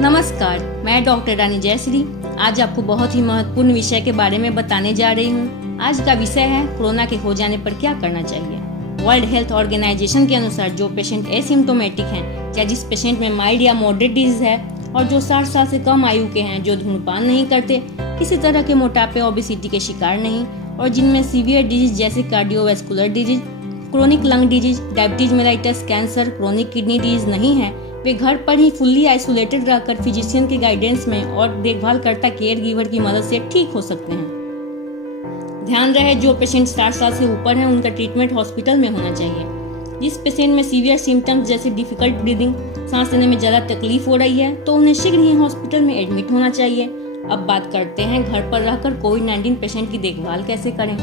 नमस्कार, मैं डॉक्टर रानी जयश्री आज आपको बहुत ही महत्वपूर्ण विषय के बारे में बताने जा रही हूँ। आज का विषय है कोरोना के हो जाने पर क्या करना चाहिए। वर्ल्ड हेल्थ ऑर्गेनाइजेशन के अनुसार जो पेशेंट एसिम्टोमेटिक हैं, या जिस पेशेंट में माइल्ड या मॉडरेट डिजीज है और जो 60 साल से कम आयु के हैं, जो धूम्रपान नहीं करते, किसी तरह के मोटापे ओबेसिटी के शिकार नहीं और जिनमें सीवियर डिजीज जैसे cardiovascular disease, chronic lung disease, diabetes mellitus, cancer, chronic kidney disease नहीं है, वे घर पर ही फुल्ली आइसोलेटेड रहकर फिजिशियन के गाइडेंस में और देखभाल करता केयर गिवर की मदद से ठीक हो सकते हैं। ध्यान रहे, जो पेशेंट 60 साल से ऊपर हैं उनका ट्रीटमेंट हॉस्पिटल में होना चाहिए। जिस पेशेंट में सीवियर सिम्टम्स जैसे डिफिकल्ट ब्रीदिंग, सांस लेने में ज़्यादा तकलीफ हो रही है, तो उन्हें शीघ्र ही हॉस्पिटल में एडमिट होना चाहिए। अब बात करते हैं घर पर रहकर कोविड-19 पेशेंट की देखभाल कैसे करें।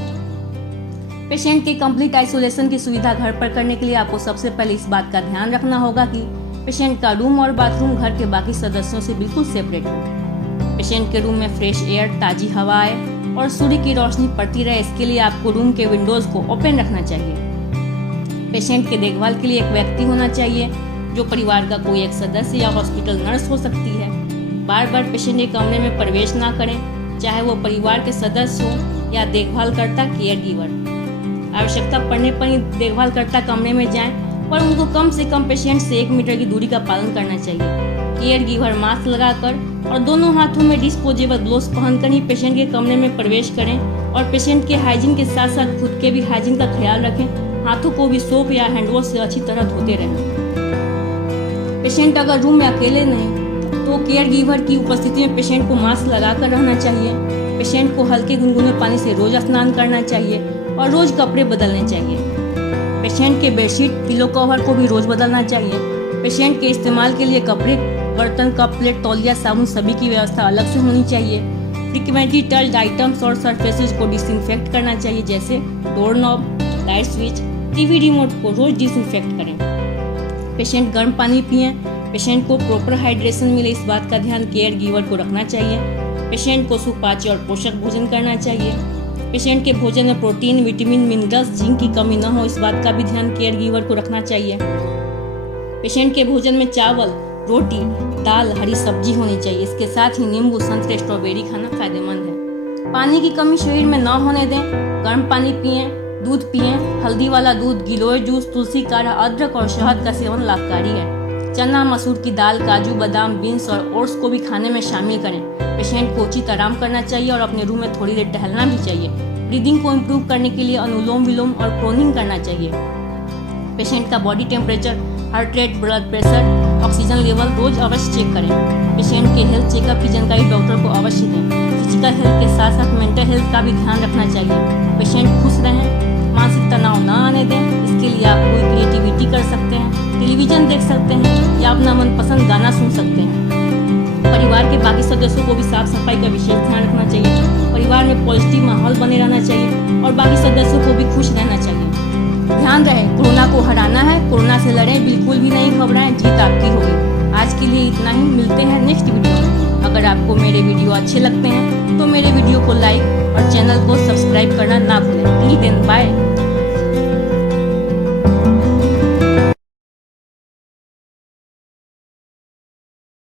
पेशेंट के कंप्लीट आइसोलेशन की सुविधा घर पर करने के लिए आपको सबसे पहले इस बात का ध्यान रखना होगा कि पेशेंट का रूम और बाथरूम घर के बाकी सदस्यों से बिल्कुल सेपरेट हो। पेशेंट के रूम में फ्रेश एयर, ताज़ी हवा आए और सूर्य की रोशनी पड़ती रहे, इसके लिए आपको रूम के विंडोज़ को ओपन रखना चाहिए। पेशेंट के देखभाल के लिए एक व्यक्ति होना चाहिए, जो परिवार का कोई एक सदस्य या हॉस्पिटल नर्स हो सकती है। बार बार पेशेंट के कमरे में प्रवेश ना करें, चाहे वो परिवार के सदस्य हो या देखभाल करता केयर गिवर। आवश्यकता पड़ने पर ही देखभाल करता कमरे में जाएं, पर उनको कम से कम पेशेंट से 1 मीटर की दूरी का पालन करना चाहिए। केयर गिवर मास्क लगाकर और दोनों हाथों में डिस्पोजेबल ग्लोव्स पहनकर ही पेशेंट के कमरे में प्रवेश करें और पेशेंट के हाइजीन के साथ साथ खुद के भी हाइजीन का ख्याल रखें। हाथों को भी सोप या हैंडवॉश से अच्छी तरह धोते रहें। पेशेंट अगर रूम में अकेले नहीं तो केयर गिवर की उपस्थिति में पेशेंट को मास्क लगाकर रहना चाहिए। पेशेंट को हल्के गुनगुने पानी से रोज स्नान करना चाहिए और रोज कपड़े बदलने चाहिए। पेशेंट के बेडशीट, पिलो कवर को भी रोज बदलना चाहिए। पेशेंट के इस्तेमाल के लिए कपड़े, बर्तन, कप, प्लेट, तौलिया, साबुन सभी की व्यवस्था अलग से होनी चाहिए। फ्रीक्वेंटली टच्ड आइटम्स और सरफेसेस को डिसइंफेक्ट करना चाहिए, जैसे door knob, light switch, TV remote को रोज डिसइंफेक्ट करें। पेशेंट गर्म पानी पिए। पेशेंट को प्रॉपर हाइड्रेशन मिले, इस बात का ध्यान केयर गिवर को रखना चाहिए। पेशेंट को सुपाच्य और पोषक भोजन करना चाहिए। पेशेंट के भोजन में प्रोटीन, विटामिन, मिनरल्स, जिंक की कमी न हो, इस बात का भी ध्यान केयर गिवर को रखना चाहिए। पेशेंट के भोजन में चावल, रोटी, दाल, हरी सब्जी होनी चाहिए। इसके साथ ही नींबू, संतरे, स्ट्रॉबेरी खाना फायदेमंद है। पानी की कमी शरीर में न होने दें। गर्म पानी पिएं, दूध पिएं। हल्दी वाला दूध, गिलोय जूस, तुलसी काढ़ा, अदरक और शहद का सेवन लाभकारी है। चना, मसूर की दाल, काजू, बादाम, बीन्स और ओट्स को भी खाने में शामिल करें। पेशेंट को उचित आराम करना चाहिए और अपने रूम में थोड़ी देर टहलना भी चाहिए। ब्रीदिंग को इम्प्रूव करने के लिए अनुलोम विलोम और प्रोनिंग करना चाहिए। पेशेंट का body temperature, heart rate, blood pressure, oxygen level रोज अवश्य चेक करें। पेशेंट के हेल्थ चेकअप की जानकारी डॉक्टर को अवश्य दें। फिजिकल हेल्थ के साथ साथ मेंटल हेल्थ का भी ध्यान रखना चाहिए। पेशेंट खुश रहें, मानसिक तनाव न आने दें। इसके लिए आप कोई क्रिएटिविटी कर सकते हैं, टेलीविजन देख सकते हैं या अपना मनपसंद गाना सुन सकते हैं। परिवार के बाकी सदस्यों को भी साफ सफाई का विशेष ध्यान रखना चाहिए। परिवार में पॉजिटिव माहौल बने रहना चाहिए और बाकी सदस्यों को भी खुश रहना चाहिए। ध्यान रहे, कोरोना को हराना है, कोरोना से लड़ें, बिल्कुल भी नहीं घबराएं, जीत आपकी होगी। आज के लिए इतना ही, मिलते हैं नेक्स्ट वीडियो में। अगर आपको मेरे वीडियो अच्छे लगते हैं तो मेरे वीडियो को लाइक और चैनल को सब्सक्राइब करना ना भूलें। Till then, bye.